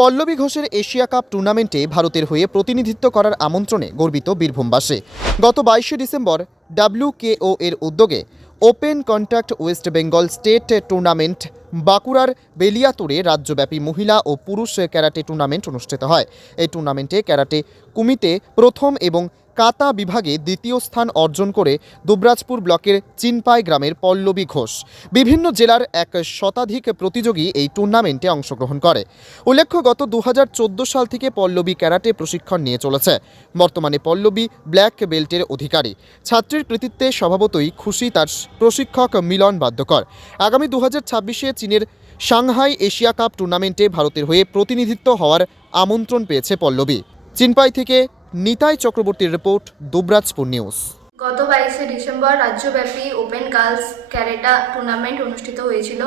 পল্লবী ঘোষের Asia cup টুর্নামেন্টে ভারতের হয়ে প্রতিনিধিত্ব করার আমন্ত্রণে গর্বিত বীরভূমবাসে। গত বাইশে ডিসেম্বর ডাব্লিউকেও এর উদ্যোগে open contact West Bengal state tournament বাঁকুড়ার বেলিয়াতুরে রাজ্যব্যাপী মহিলা ও পুরুষ ক্যারাটে টুর্নামেন্ট অনুষ্ঠিত হয়। এই টুর্নামেন্টে ক্যারাটে কুমিতে প্রথম এবং কাতা বিভাগে দ্বিতীয় স্থান অর্জন করে দুবরাজপুর ব্লকের চিনপাই গ্রামের পল্লবী ঘোষ। বিভিন্ন জেলার এক শতাধিক প্রতিযোগী এই টুর্নামেন্টে অংশগ্রহণ করে। উল্লেখ্য, গত দু হাজার চোদ্দ সাল থেকে পল্লবী ক্যারাটে প্রশিক্ষণ নিয়ে চলেছে। বর্তমানে পল্লবী ব্ল্যাক বেল্টের অধিকারী। ছাত্রীর কৃতিত্বে স্বভাবতই খুশি তার প্রশিক্ষক মিলন বাদ্যকর। আগামী দু হাজার চীনের সাংহাই এশিয়া কাপ টুর্নামেন্টে ভারতের হয়ে প্রতিনিধিত্ব হওয়ার আমন্ত্রণ পেয়েছে পল্লবী। চিনপাই থেকে নিতাই চক্রবর্তীর রিপোর্ট, দুবরাজপুর নিউজ। গত বাইশে ডিসেম্বর রাজ্যব্যাপী ওপেন গার্লস ক্যারেটা টুর্নামেন্ট অনুষ্ঠিত হয়েছিল।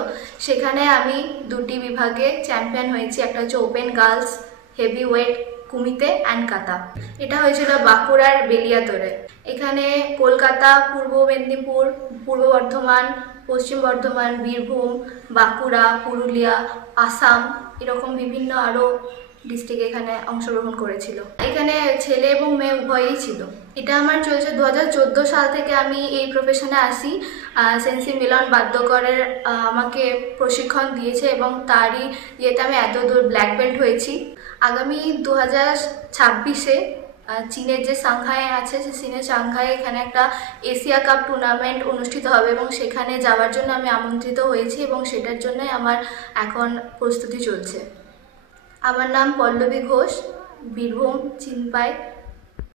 সেখানে আমি দুটি বিভাগে চ্যাম্পিয়ন হয়েছি, একটা হচ্ছে open girls heavy weight kumite and কাতা। এটা হয়েছিল বাঁকুড়ার বেলিয়াতরে। এখানে কলকাতা, পূর্ব মেদিনীপুর, পূর্ব বর্ধমান, পশ্চিম বর্ধমান, বীরভূম, বাঁকুড়া, পুরুলিয়া, আসাম, এরকম বিভিন্ন আরও ডিস্ট্রিক্ট এখানে অংশগ্রহণ করেছিল। এখানে ছেলে এবং মেয়ে উভয়ই ছিল। এটা আমার চলছে দু চোদ্দ সাল থেকে আমি এই প্রফেশনে আসি। সেন্সি মিলন বাদ্যকরের আমাকে প্রশিক্ষণ দিয়েছে এবং তারই ইয়েতে আমি এত দূর ব্ল্যাক বেল্ট হয়েছি। আগামী দু হাজার ছাব্বিশে চীনের যে সাংহাই আছে, সে চীনের সাংহাই এখানে একটা এশিয়া কাপ টুর্নামেন্ট অনুষ্ঠিত হবে এবং সেখানে যাওয়ার জন্য আমি আমন্ত্রিত হয়েছি এবং সেটার জন্যই আমার এখন প্রস্তুতি চলছে। আমার নাম পল্লবী ঘোষ বীরভূম চিনপাই।